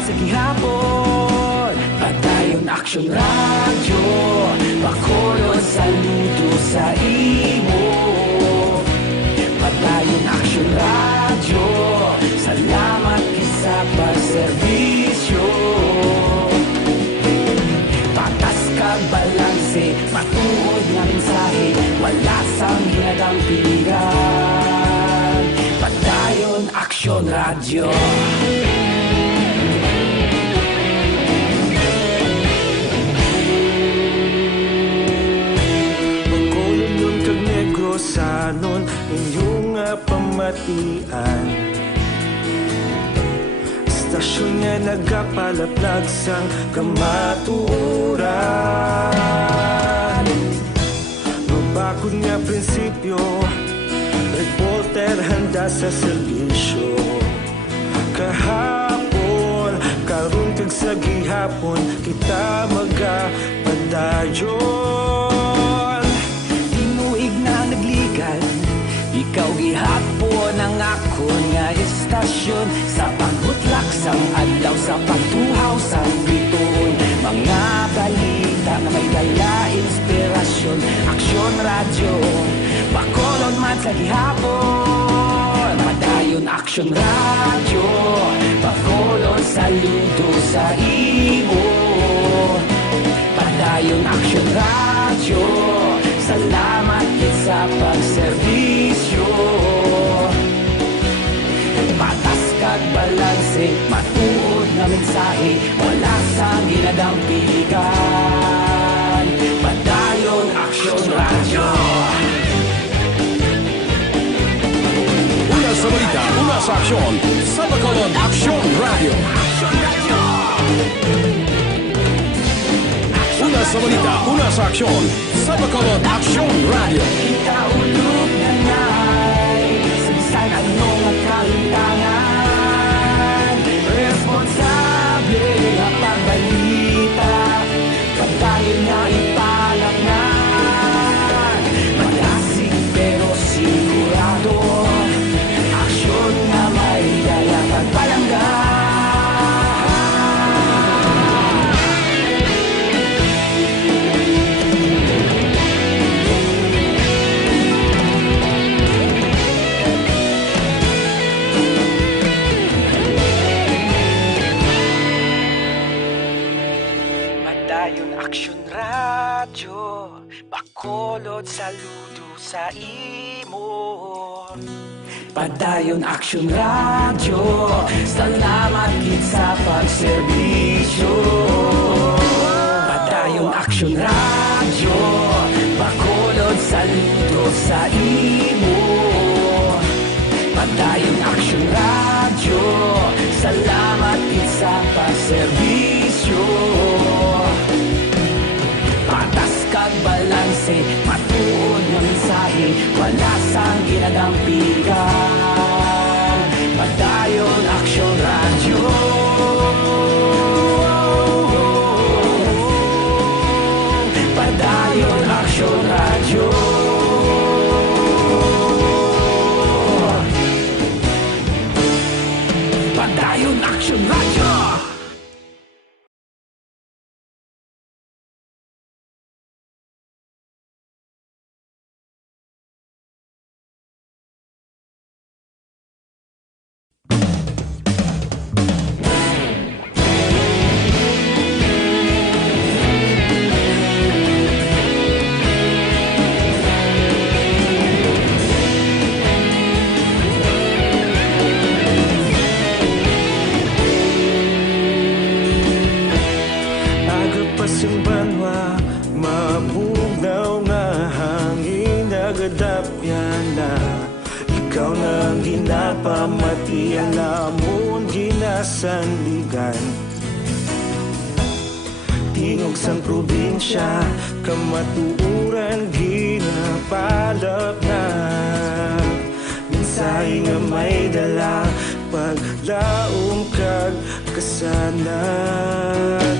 man sa gihapon. Padayon Action Radio, Bacolod saludo sa imo. Padayon Action Radio, salamat kisa pagserbisyo. Patas kag balanse, matuod nga mensahe, wala sang ginadang pilihan. Padayon Action Radio. Sanon inyong pamatian, istasyon nga nagapalaplag sang kamaturan. Mabakod nga prinsipyo, reporter handa sa serbisyo. Kahapon, karong kag sa gihapon, kita magapadayon. Ikaw gihapon ang akon nga istasyon, sa pagbutlak sang adlaw, sa pagtuhaw sang bituon. Mga balita na may dala inspirasyon, Action Radio, Bacolod man sa gihapon. Padayon Action Radio, Bacolod saludo sa imo. Padayon Action Radio, salamat sa pagserbisyo. Patas kag balanse, matuod nga mensahe, wala sang ginadang pilihan. Padayon Action Radio. Una sa balita, una sa aksyon, sa Bacolod Action Radio. Una sa balita, una sa aksyon, sa Bacolod Action Radio. Kita ulog na ngay, sabisan anong kalintangan. Responsable na pagbalita, pagdayon na ipalaknan. Malasig pero sigurado, aksyon na may dala pagpalanggan. Action Radio, Bacolod saludo sa imo. Padayon Action Radio, salamat gid sa pagserbisyo. Padayon Action Radio, Bacolod saludo sa imo. Padayon Action Radio, salamat gid sa pagserbisyo. Patas kag balanse, matuod nga mensahe, wala sang ginadang pilihan. Padayon Action Radio. Padayon Action Radio. Padayon Action Radio. Ikaw nang ginapamatian, namon ginasandigan. Tingog sang probinsya, kamatuuran ginapalap na. Mensahe nga may dala, paglaom kag kasanat.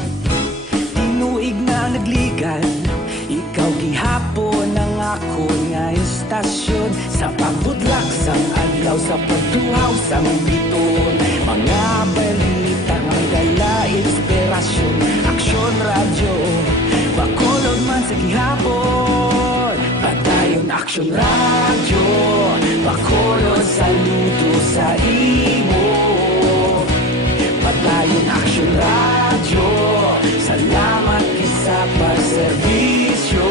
Tinuig na nagligan, ikaw gihapon ang akon nga istasyon. Sa pagbudlak sang adlaw, sa pagtuhaw sang biton, mga balita nga may dala Action Radio, Bacolod, saludo sa imo. Padayon Action Radio, salamat kisa pagserbisyo.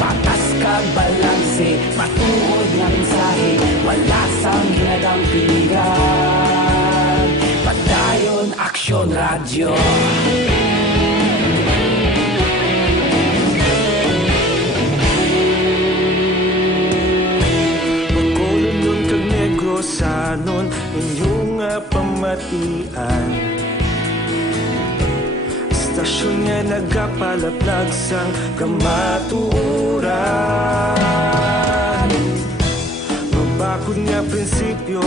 Patas kag balanse, matuod nga mensahe, wala sang ginadampingan. Padayon Action Radio. Sanon inyong pamatian, istasyon nga nagapalaplag sang kamatuoran. Mabakod nga prinsipyo,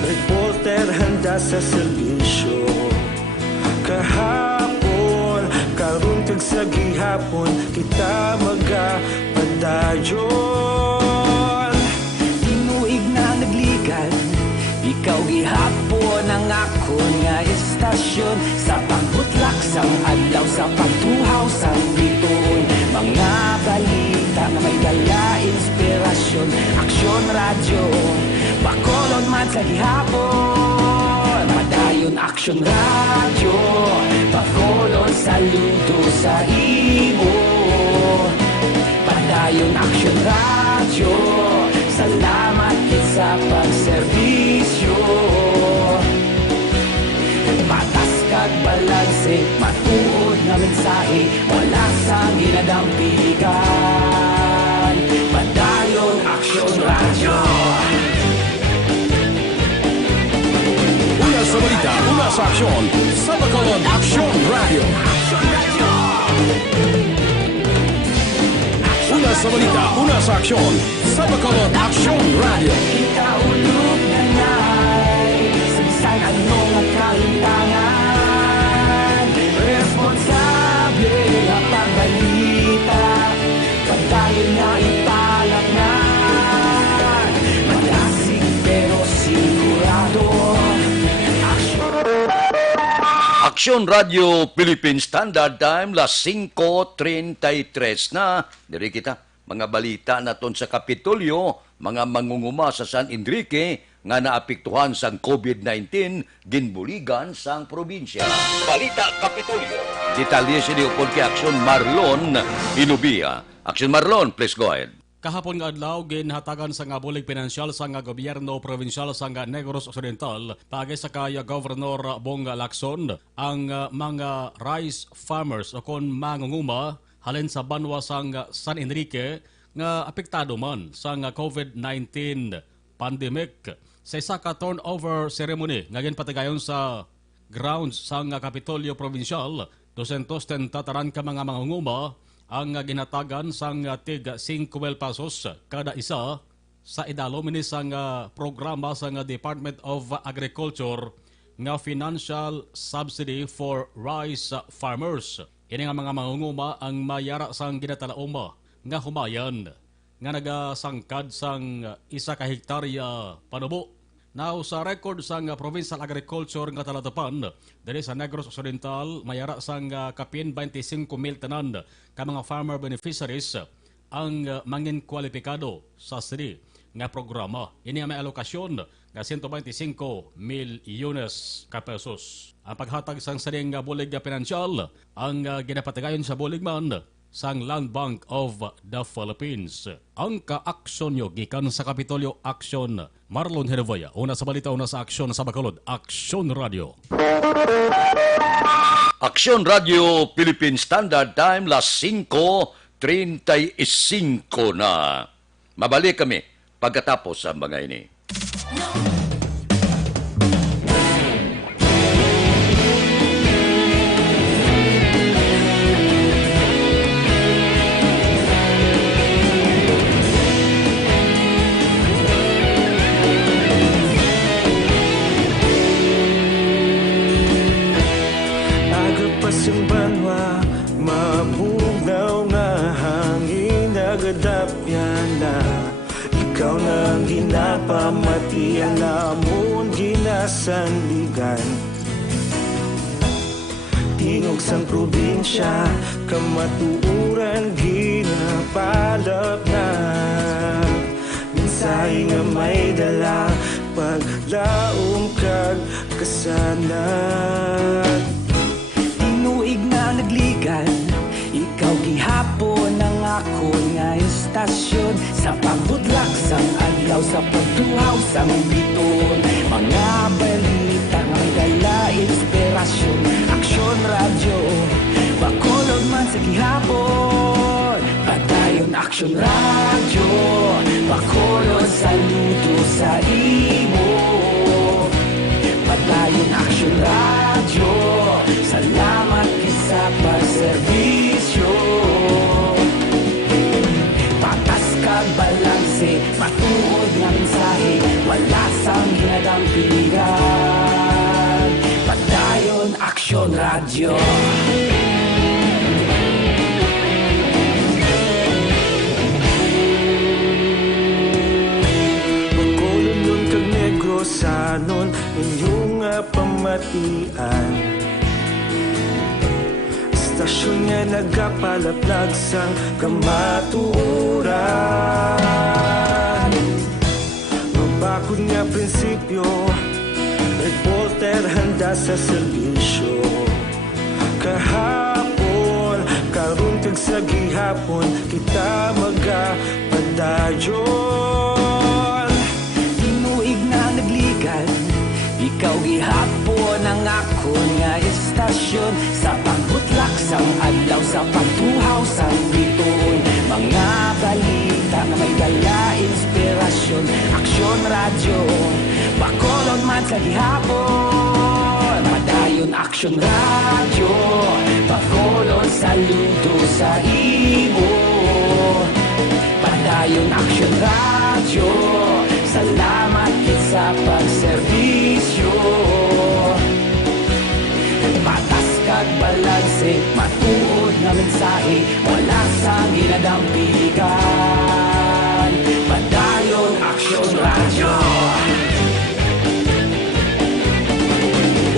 reporter handa sa serbisyo. Kahapon, karon kag sa gihapon, kita magapadayon. Ikaw gihapon ang akon nga istasyon, sa pagbutlak sang adlaw, sa pagtuhaw sang bituon. Mga balita na may dala inspirasyon. Action Radio, Bacolod man sa gihapon. Padayon Action Radio, Bacolod, saludo sa imo. Padayon Action Radio, salamat sa pagserbisyo. Patas kag balanse, matuod na mensahe, wala sang ginadampingan. Padayon Action Radio. Una sa balita, una sa aksyon, sa Bacolod Action Radio. Una sa balita, una sa aksyon, sa Bacolod Action Radio. Ikaulog na na'y sabisan anong nagkalintangan. Responsable na pagbalita, padayon na italak na. Malasig pero sigurado. Action Radio Philippine Standard Time, las 5:33 na. Diri kita, mga balita naton sa Kapitolyo, mga mangunguma sa San Enrique nga naapektuhan sang COVID-19 ginbuligan sang probinsya. Balita Kapitolyo. Detalye sini upod kay Action Marlon Inubia. Action Marlon, please go ahead. Kahapon nga adlaw ginhatagan sa nga bulig pinansyal sa nga gobyerno provinsyal sa nga Negros Occidental pagay sa kaya Governor Bonga Lacson ang mga rice farmers o kon mangunguma halin sa banwa sang San Enrique nga apektado man sa nga COVID-19 pandemic. Sa isa ka turnover ceremony nga ginpatigayon sa grounds sa nga Kapitolyo Provincial, 210 tataran ka mga mangunguma ang ginatagan sang tig 5 pesos kada isa sa idalo minis sang programa sa Department of Agriculture nga financial subsidy for rice farmers. Ini nga mga mangunguma ang mayara sang ginatalauma nga humayan nga nagasangkad sang 1 ka hektarya panubo. Now, sa record sang Provincial Agriculture nga talatapan, dali sa Negros Occidental, mayara sang kapin 25,000 tanan ka mga farmer beneficiaries ang mangin kwalipikado sa city nga programa. Ini ang may alokasyon nga 125 milyones ka pesos. Ang paghatag sang saring bulig pinansyal ang ginapatigayon sa bulig man sang Land Bank of the Philippines. Ang ka-aksyon nyo gikan sa Kapitolyo Action. Marlon Herevaya, una sa balita, una sa aksyon sa Bacolod Action Radio. Action Radio Philippine Standard Time, las 5:35 na. Mabalik kami pagkatapos sa mga ini. Yung banwa, mabugaw nga hangin nagadapyan na. Ikaw nang ginapamatian namon ginasandigan. Di tingog sang probinsya, kamatuuran ginapalap na. Minsay nga may dala, paglaom kag kasanag. Tinuig na nagligan, ikaw gihapon ang ako nga istasyon. Sa pagbudlak sang adlaw, sa pagtuhaw sang biton, mga balita nga may dala inspirasyon. Aksyon radyo, bakolod man sa gihapon. Padayon aksyon radyo, bakolod saludo sa imo. Padayon aksyon radyo, salamat kisa pagserbisyo. Patas kag balanse, matuod nga mensahe, wala sang ginadampigan. Padayon aksyon radyo. Bacolod nun kag Negrosanon, inyong pamatian. Istasyon nga nagapalaplag sang kamatuuran. Mabakod nga prinsipyo, reporter handa sa serbisyo. Kahapon, karon kag sa gihapon, kita magapadayon. Tinuig na nagligan, ikaw gihapon ang ako nga istasyon. Sa pagbutlak sang adlaw, sa pagtuhaw sang biton, mga balita na may dala inspirasyon. Aksyon radyo, bakolod man sa gihapon. Padayon aksyon radyo, bakolod saludo sa imo. Padayon aksyon radyo, salamat kit sa pagserbisyo. Patas kag balanse, matuod nga mensahe, wala sang ginadampigan. Padayon aksyon radyo.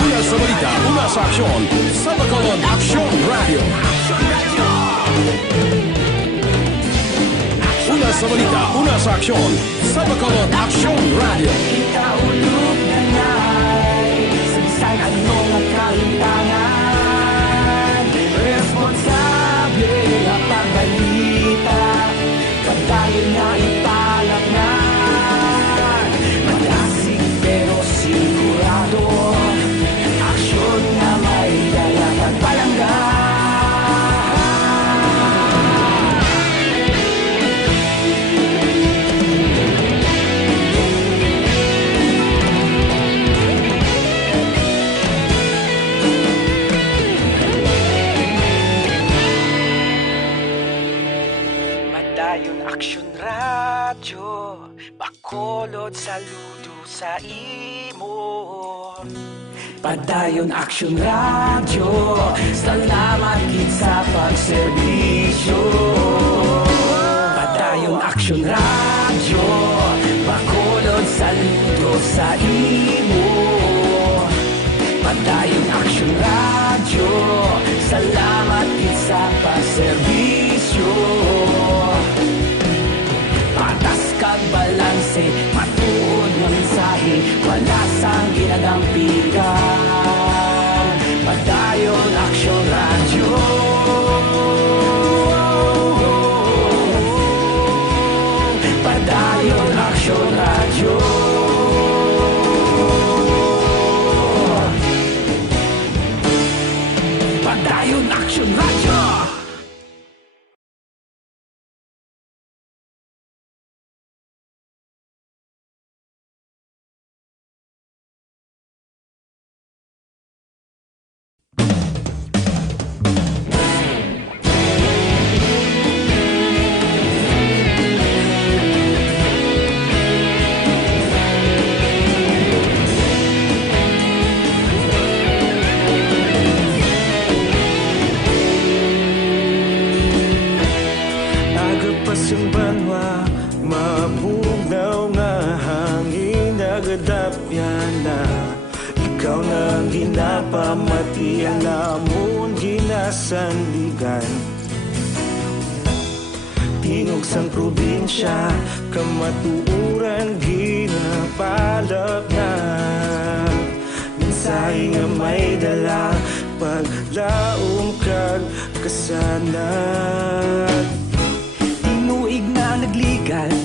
Una sa balita, una sa aksyon, sa Bacolod Aksyon Radio. Una sa balita, una sa aksyon, sa Bacolod Aksyon Radio. Kita ulog na na'y sagsang ano nga kahintangan. Responsable nga pagbalita, padayon na ipalaknan. Malasig pero sigurado, aksyon nga may dalang pagpalanggan. Padayon aksyon radyo, bakolod saludo sa imo. Padayon aksyon radyo, salamat gid sa pagserbisyo. Padayon aksyon radyo, bakolod saludo sa imo. Padayon aksyon radyo, salamat gid sa pagserbisyo. Patas kag balanse, matuod nga mensahe, wala sang ginadampigan. Padayon aksyon radyo. Padayon aksyon radyo. Padayon aksyon radyo. nagadapyan na ikaw nang ginapamatian na mo nasandigan. Tingog sang probinsya, kamatuuran ginapalap na. Minsay nga may dala, paglaom kag kasanat. Tinuig na nagligan,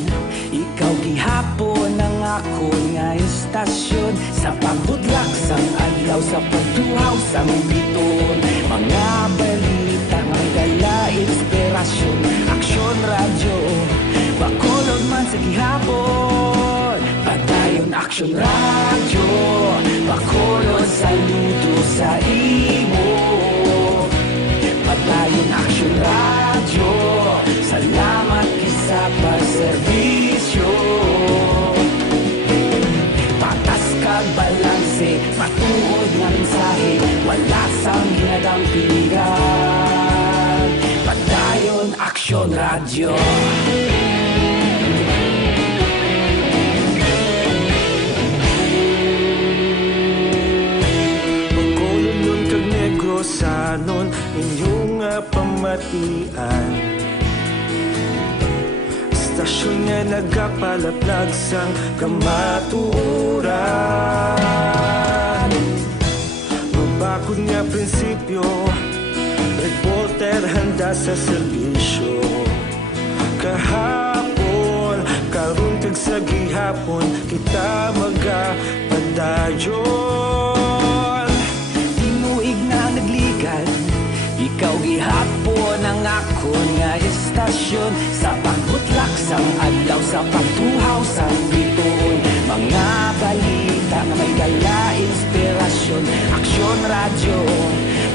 ikaw gihapon ang ako nga istasyon. Sa pagbutlak sang adlaw, sa pagtuhaw sang biton. Mga balita nga may dala inspirasyon. Aksyon radyo, bakolod man sa gihapon. Padayon aksyon radyo, bakolod saludo sa imo. Padayon aksyon radyo, salamat kisa pagserbisyo. Patas kag balanse, matuod nga mensahe, wala sang ginadampigan. Padayon aksyon radyo. Pagkolon kag Negrosanon, inyong pamatian. Istasyon nga nagapalaplag sang kamatuoran. Mabakod nga prinsipyo, reporter handa sa serbisyo. Kahapon, karon kag sa gihapon, kita magapadayon. Tinuig na nagligan, ikaw gihapon ang ako nga istasyon. Sa pagbutlak sang adlaw, sa pagtuhaw sang biton. Mga balita nga may dala inspirasyon. Aksyon radyo,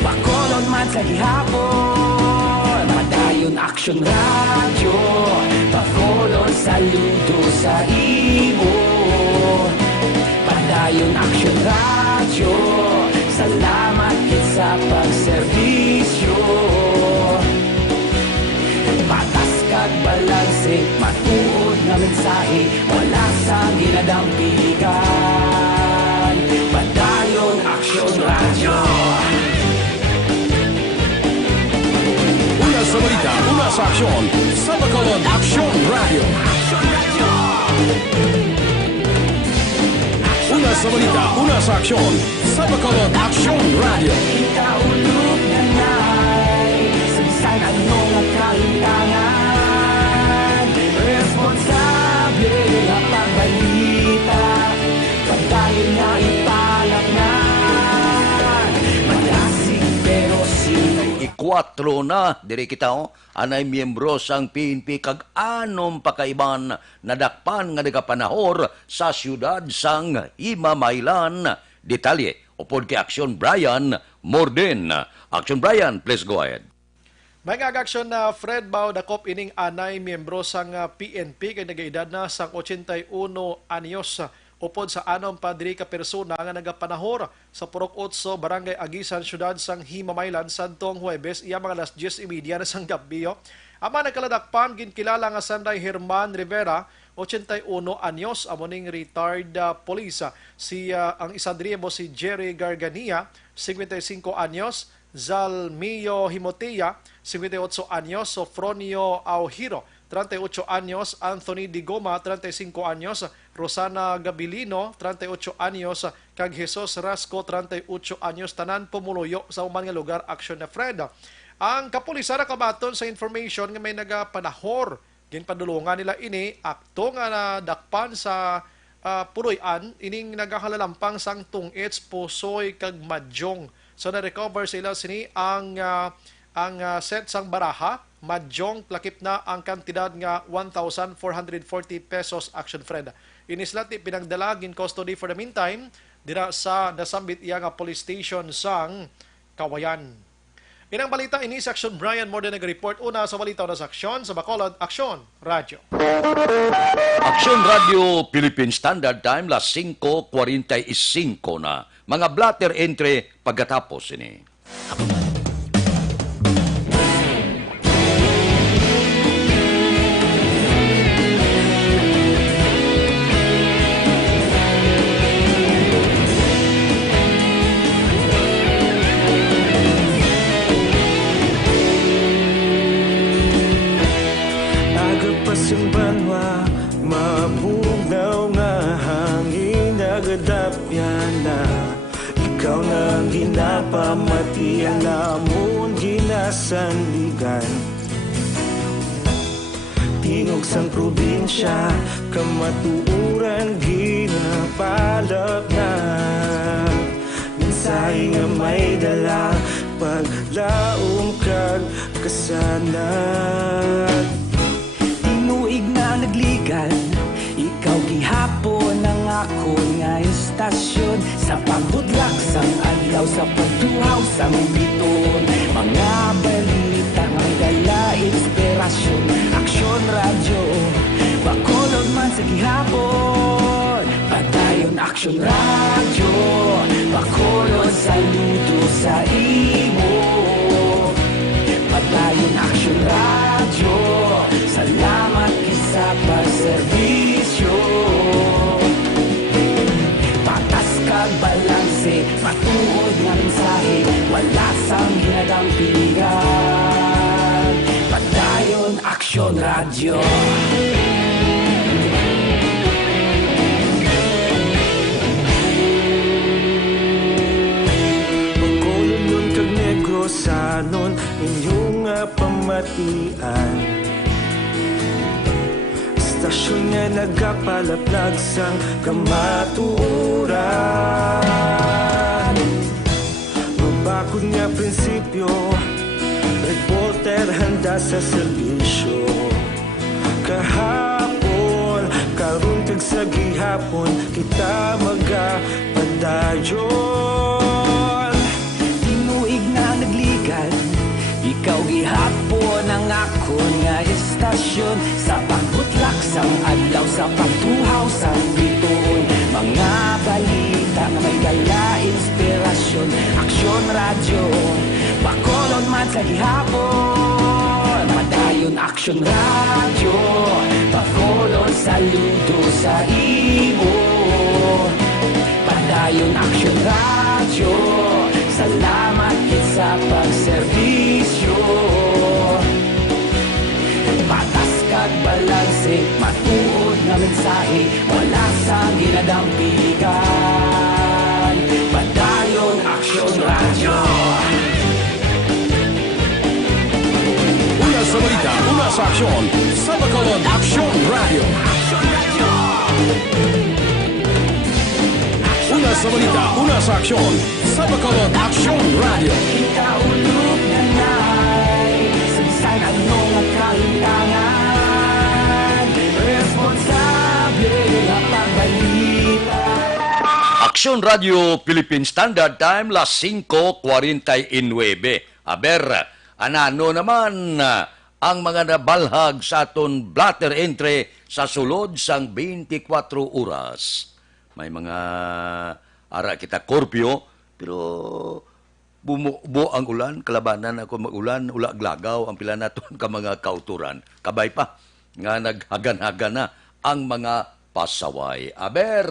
bakolod man sa gihapon. Padayon aksyon radyo, bakolod saludo sa imo. Padayon aksyon radyo, salamat kit sa pagserbisyo. Patas kag balanse, matuod nga mensahe, wala sang ginadampigan. Padayon aksyon radyo. Una sa balita, una sa aksyon, sa Bacolod Aksyon Radio. Una sa balita, una sa aksyon, sa Bacolod Aksyon Radio. Ikaulog na na'y sabisan ano nga kalintangan. Responsable nga pagbalita, pagdayon nga ipalak na. Malasig pero sino Ikwatro na, diri kita anay miyembro sang PNP kag anom pakaiban nadakpan nga nagapanahor sa siyudad sang Himamaylan. Detalye, upod kay Aksyon Brian Morden. Aksyon Brian, please go ahead. May nga-aksyon na Fred Bao dakop ining anay miyembro sang PNP kay nagaedad na sang 81 anyos. Upod sa anom pa diri ka persona nga nagapanahor sa Purok 8 Barangay Agisan Syudad sang Himamaylan sadtong Huwebes iya mga alas 10:30 na sang gabi. Ama nagkaladakpan ginkilala nga Sanday Herman Rivera 81 anyos amoning retired police. Ang isa diri mo si Jerry Gargania 55 anyos, Zalmio Himotea 58 anyos, Sofronio Aujiro 38 anyos, Anthony Digoma, 35 anyos, Rosana Gabilino, 38 anyos, kag Jesus Rasco, 38 anyos, tanan pumuluyo sa uman nga lugar aksyon na Fred. Ang kapulisan nakabaton sa information nga may nagapanahor, ginpadulungan nila ini, akto nga nadakpan sa Puloy-an, ining nagahalalampang sang tungits, pusoy, kag madyong. So na-recover sila sini ang set sang baraha, madyong plakip na ang kantidad nga 1,440 pesos action Fred. Inislati pinagdala in custody for the meantime dira sa nasambit iya nga police station sang Kawayan. Inang balita ini sa Action Brian Morden nag-report una sa balita na sa aksyon sa Bacolod Aksyon Radio. Aksyon Radio Philippine Standard Time las 5:45 na. Mga blatter entry pagkatapos ini. ikaw na ginapamatian namon ginasandigan. Tingog sang probinsya kamatuuran ginapalap na. Minsay nga may dala paglaom kag kasanat. Tinuig na nagligan, ikaw gihapon ang ako nga istasyon. Sa pagbudlak sang adlaw, sa pagtuhaw sang biton. Mga balita nga may dala inspirasyon. Aksyon radyo, bakolod man sa gihapon. Padayon aksyon radyo, bakolod saludo sa imo. Padayon aksyon radyo, salamat kisa pagserbisyo. Patas kag balanse, matuod nga mensahe, wala sang ginadampingan. Padayon aksyon radyo. Pagkolon kag Negrosanon inyong pamatian. Istasyon nga nagapalaplag sang kamatuoran. Mabakod nga prinsipyo, reporter handa sa serbisyo. Kahapon, karon kag sa gihapon, kita magapadayon. Tinuig na nagligan, ikaw gihapon ang ako nga istasyon. Sa pagbutlak sang adlaw, sa pagtuhaw sang biton. Mga balita nga may dala inspirasyon. Aksyon radyo, bakolod man sa gihapon. Padayon aksyon radyo, bakolod saludo sa imo. Padayon aksyon radyo, salamat kit sa pagserbisyo. Patas kag balanse, matuod nga mensahe, wala sang ginadampigan. Padayon aksyon radyo. Una sa balita, una sa aksyon, sa Bacolod Aksyon Radio. Una sa balita, una sa aksyon, sa Bacolod Aksyon Radio. Ikaulog na na'y Sabisan ano nga kalintangan. Responsable nga pagbalita. Aksyon Radio Philippine Standard Time, las 5:49. Aber, anano naman ang mga nabalhag sa aton blatter entry sa sulod sang 24 oras. May mga ara kita korpyo, pero bumubo ang ulan, kalabanan ako magulan, ula-glagaw ang pila naton ka mga kauturan. Kabay pa, nga naghagan-hagan na ang mga pasaway. Aber,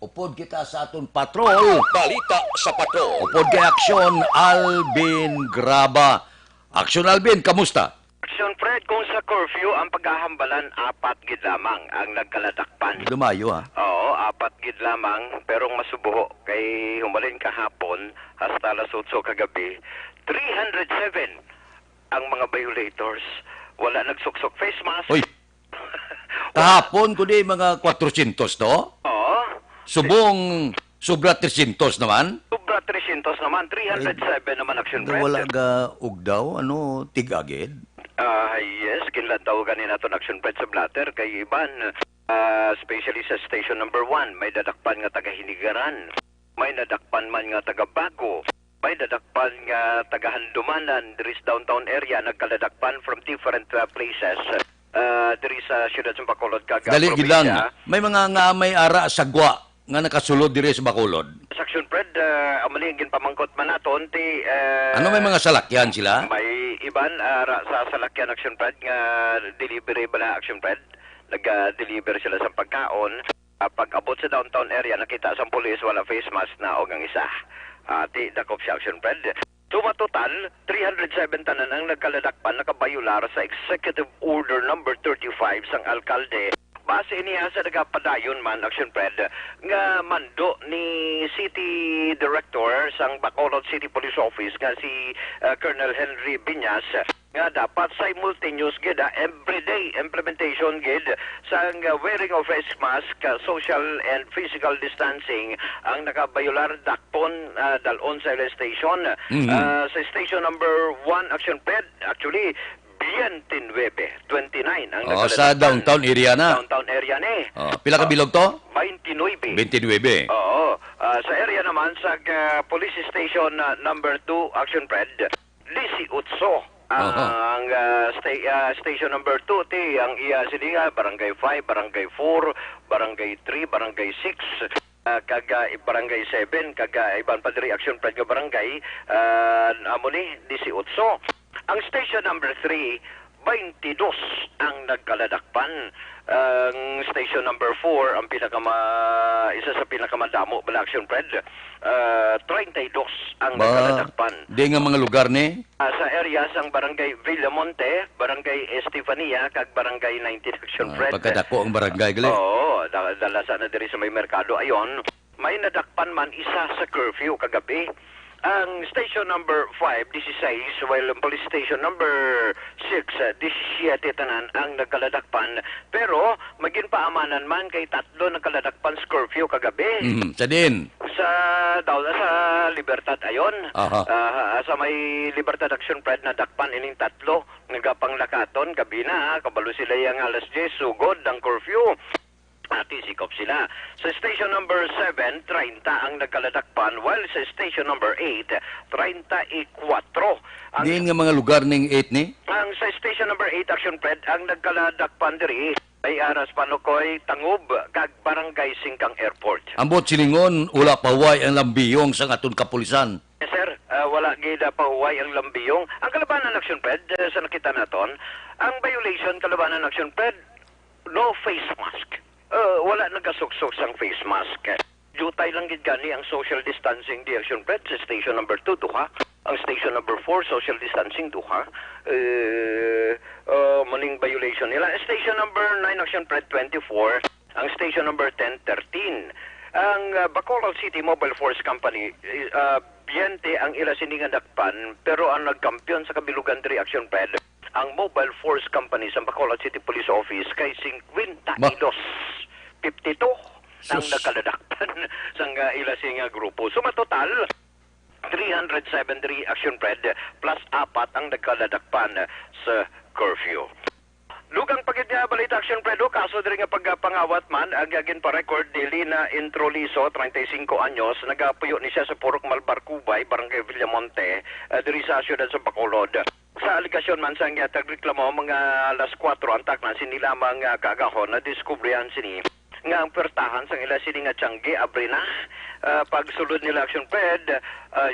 upod kita sa aton patrol. Balita sa patrol. Upod kay Aksyon Alvin Graba. Aksyon Alvin, kamusta? Aksyon Fred, kung sa curfew, ang paghahambalan, 4 gid lamang ang nagkaladakpan. Lumayo ha. Oo, 4 gid lamang, pero masubuho kay humalin kahapon hasta alas 8 kagabi. 307 ang mga violators. Wala nagsuksok face mask. Hoy, kahapon ko di mga 400 no? Oo, Subong sobra 300 naman. sobra 300 naman, 307 naman Aksyon Fred. Wala ga ugdaw, ano, tigagid. Yes, kinlantaw ganin nato Action Fred sa blatter kay Iban, especially sa station number 1, may dadakpan nga taga Hinigaran, may nadakpan man nga taga Bago, may dadakpan nga taga Handumanan, there is downtown area, nagkaladakpan from different places. There is siyudad sa Bacolod kag Dali gilang, may mga nga may ara sa gwa nga nakasulod dire sa Bacolod. Sa Action Fred, amaligin pamangkot man naton ti Ano may mga salakyan sila? may iban sa salakyan Action Fred nga delivery bala Action Fred. Nag-deliver sila sa pagkaon. Pag abot sa downtown area, nakita sa pulis wala face mask na og ang isa. Ti dakop si Action Fred. Suma total, 307 tanan ang nagkaladakpan nakabayular sa Executive Order number 35 sang alkalde. Base niya sa nagapadayon man Action Fred nga mando ni City Director sang Bacolod City Police Office nga si Colonel Henry Biñas nga dapat simultaneous gid everyday implementation gid sang wearing of face mask, social and physical distancing ang nakabayular dakpon dalon sa station. Sa station number 1 Action Pred, actually 29 ang sa downtown area na. Downtown area ni. Pila ka bilog to? 29. 29. Oo. Sa area naman sa police station number 2 Action Pred, 18 ang station number 2 ti ang iya sininga barangay 5, barangay 4, barangay 3, barangay 6, kaga barangay 7, kaga iban pa diri Action Pred nga barangay amo ni 18. Ang station number 3, 22 ang nagkaladakpan. Ang station number 4, ang isa sa pinakamadamo bala Action Pred, 32 ang nagkaladakpan. Di nga mga lugar ni? Sa area sang barangay Villamonte, barangay Estefania, kag barangay 19 Action Pred. Pagkadako ang barangay gali? Oo, dala sana diri sa may merkado. Ayon, may nadakpan man isa sa curfew kagabi. Ang station number 5, 16, while ang police station number 6, 17 tanan ang nagkaladakpan. Pero, maging paamanan man kay tatlo nagkaladakpan sa curfew kagabi. Sa din? Sa Libertad ayon. Sa may Libertad Action Pred na dakpan ining tatlo. Nagapanglakaton, gabi na, kabalo sila yung alas 10, sugod ang curfew. Tisikop sila. Sa station number 7, 30 ang nagkaladakpan, while sa station number 8, 34. Di nga mga lugar ning 8 ni? Ang sa station number 8, Action Pred, ang nagkaladakpan diri ay Aras Panukoy, Tangub, kag Barangay Singkang Airport. Ambot silingon, ula paway ang lambiyong sa aton kapulisan. Yes, sir. Wala gida pa huway ang lambiyong. Ang kalabanan Action Pred, sa nakita naton, ang violation kalabanan Action Pred, no face mask. Wala nagasuksok sang face mask. Jutay lang gid gani ang social distancing di Action Pred sa station number 2 duha. Ang station number 4 social distancing duha. Maning violation nila. Station number 9 Action Pred 24. Ang station number 10 13. Ang Bacolod City Mobile Force Company biyente ang ila siningan dakpan pero ang nagkampiyon sa kabilugan diri Action Pred ang Mobile Force Company sa Bacolod City Police Office kay 52 ang nakaladakpan sa ila singa grupo. So matotal 373 Action Pred plus 4 ang nakaladakpan sa curfew. Lugang pagid nga balita Action Pred, kaso diri nga pagpangawat man ang gagin pa record dili na Introliso 35 anyos nagapuyo ni siya sa Purok Malbarcubay, Barangay Villamonte, diri sa siyudad sa Bacolod. Sa aligasyon man sa nga tagreklamo mga alas 4 antak na sinila mga kagahon na diskubrihan sini nga ang pertahan sang ila sini nga Tiangge abrina. Pagsulod nila Action Pred,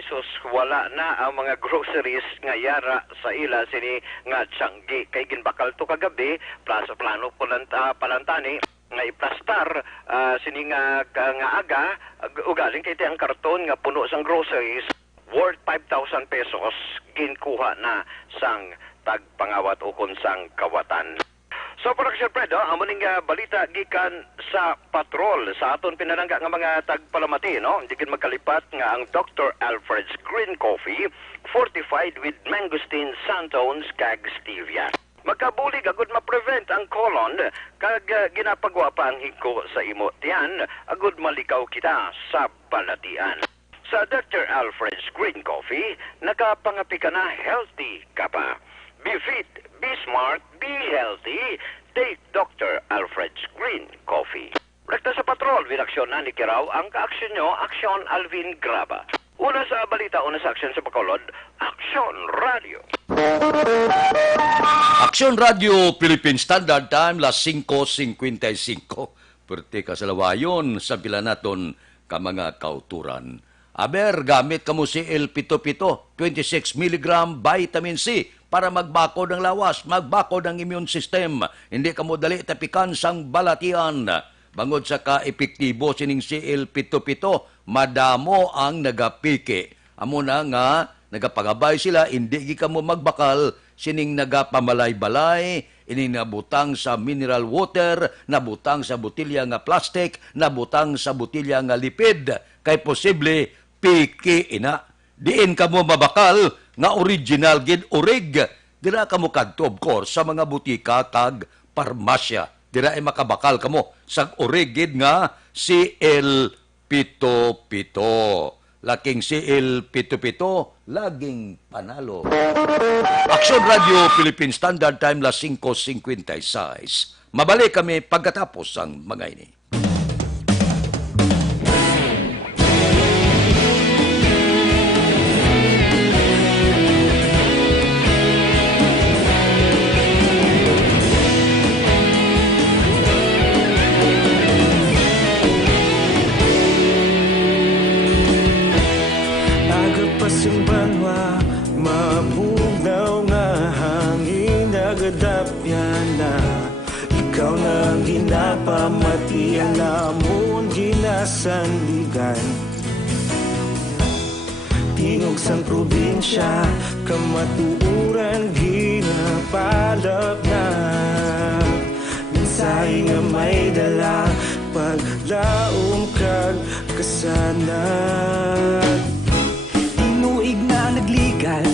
sus wala na ang mga groceries nga yara sa ila sini nga Tiangge kay ginbakal to kagabi plano palantani nga iplastar sini nga aga ugaling kay ang karton nga puno sang groceries worth 5,000 pesos ginkuha na sang tagpangawat ukon sang kawatan. So, Action Pred, ang muning balita gikan sa patrol sa aton pinalangga nga mga tagpalamati, no? Hindi kin magkalipat nga ang Dr. Alfred's Green Coffee fortified with mangosteen, santones, kag stevia. Magkabulig agud ma-prevent ang colon kag ginapagwa pa ang higko sa imo tiyan agud malikaw kita sa balatian. Sa Dr. Alfred's Green Coffee, nakapangapi ka na healthy ka pa. Be fit, be smart, be healthy. Take Dr. Alfred's Green Coffee. Rekta sa patrol, winaksyon na ni Kiraw ang kaaksyon nyo, Aksyon Alvin Graba. Una sa balita, una sa aksyon sa Bacolod, Aksyon Radio. Aksyon Radio Philippine Standard Time, las 5:55. Perte ka sa lawayon, sa pila naton ka mga kauturan. Aber, gamit kamo si L7-7, 26 mg vitamin C para magbakod ang lawas, magbakod ang immune system. Hindi kamo dali tapikan sang balatian. Bangod sa ka-epektibo sining si L7-7, madamo ang nagapike. Amo na nga, nagapagabay sila, hindi gi kamo magbakal, sining nagapamalay-balay, ining nabutang sa mineral water, nabutang sa botilya nga plastic, nabutang sa botilya nga lipid. Kay posible, piki ina. Diin ka mo mabakal nga original gid urig. Dira ka mo kadto of course sa mga butika kag parmasya. Dira ay makabakal ka mo sa urig gid nga CL77. Laking CL77 laging panalo. Action Radio Philippine Standard Time las 5:56. Mabalik kami pagkatapos ang mga ini. Pasang banwa, mabugnaw nga hangin nagadapyan na. Ikaw na ang ginapamatian namon ginasandigan. Tingog sang probinsya, kamatuuran ginapalap na. Minsay nga may dala, paglaom kag kasanag. Tuig na nagligan,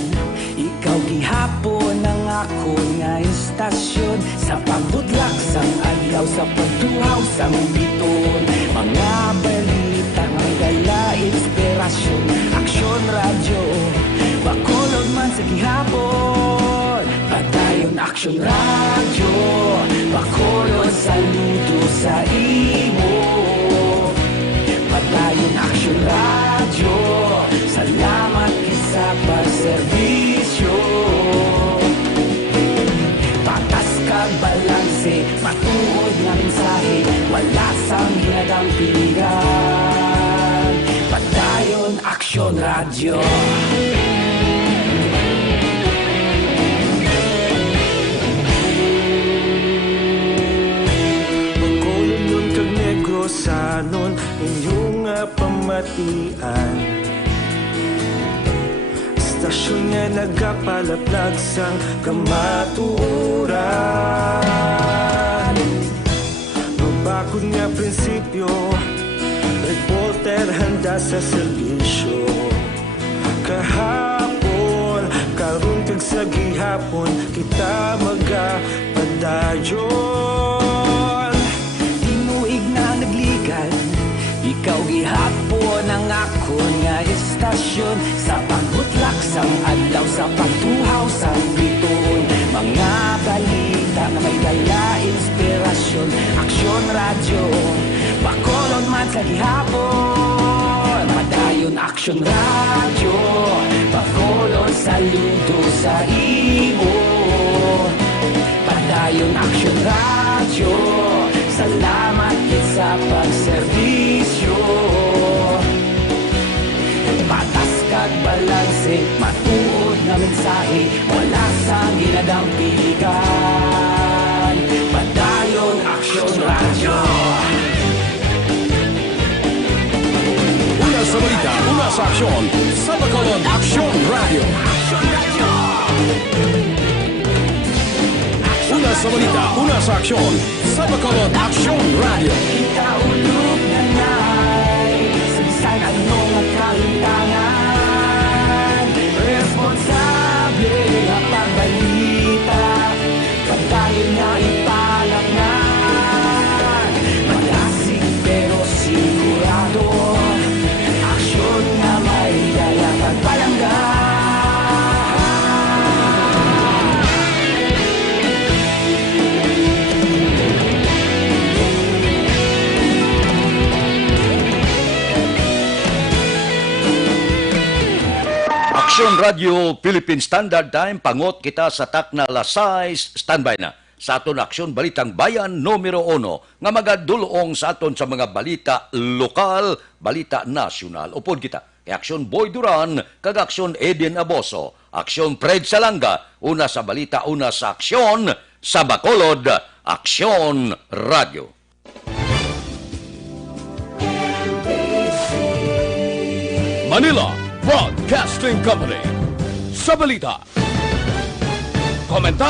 ikaw gihapon ang ako nga istasyon. Sa pagbutlak sang adlaw, sa pagtuhaw sang biton. Mga balita nga dala inspirasyon. Aksyon radyo, bakulog man sa gihapon. Padayon aksyon radyo, bakulog saludo sa imo. Padayon aksyon radyo, salamat sa pagserbisyo. Patas kag balanse, matuod nga mensahe, wala sang ginadang pilihan. Padayon Aksyon Radyo. Magkulong nun kag negros sanon inyong pamatian. Stasyon nga nagapalaplag sang kamatuuran. Mabakod nga prinsipyo, reporter handa sa serbisyo. Kahapon, karon kag sa gihapon, kita magapadayon. Tinuig na nagligan, ikaw gihapon ang ako nga istasyon. Sa pagbutlak sang adlaw, sa pagtuhaw sang biton. Mga balita na may dala inspirasyon. Aksyon radyo, bakolon man sa gihapon. Padayon Aksyon radyo, bakolon saludo sa imo. Padayon Aksyon radyo, salamat sa pagserbisyo. Patas kag balanse, matuod nga mensahe, wala sang ginadang pilihan. Padayon Aksyon Radyo. Una sa balita, una sa aksyon, sa Bacolod Action Radio. Una sa balita, una sa aksyon, sa Bacolod Action Radio. Ikaulog na na'y sabisan anong kalintangan. Responsable na pagbalita, pagdayon na ipalak na. Malasig pero sigurado, aksyon na may dala pagpalanggan. Aksyon Radio Philippine Standard Time, pangot kita sa takna lasais, standby na. Sa aton Aksyon Balitang Bayan numero 1 nga magadulong sa aton sa mga balita lokal, balita nasyonal. Upod kita kay Aksyon Boy Duran, kag Aksyon Eden Aboso, Aksyon Fred Salanga, una sa balita, una sa aksyon, sa Bacolod, Aksyon Radio. Manila Broadcasting Company. Sa balita. Komentar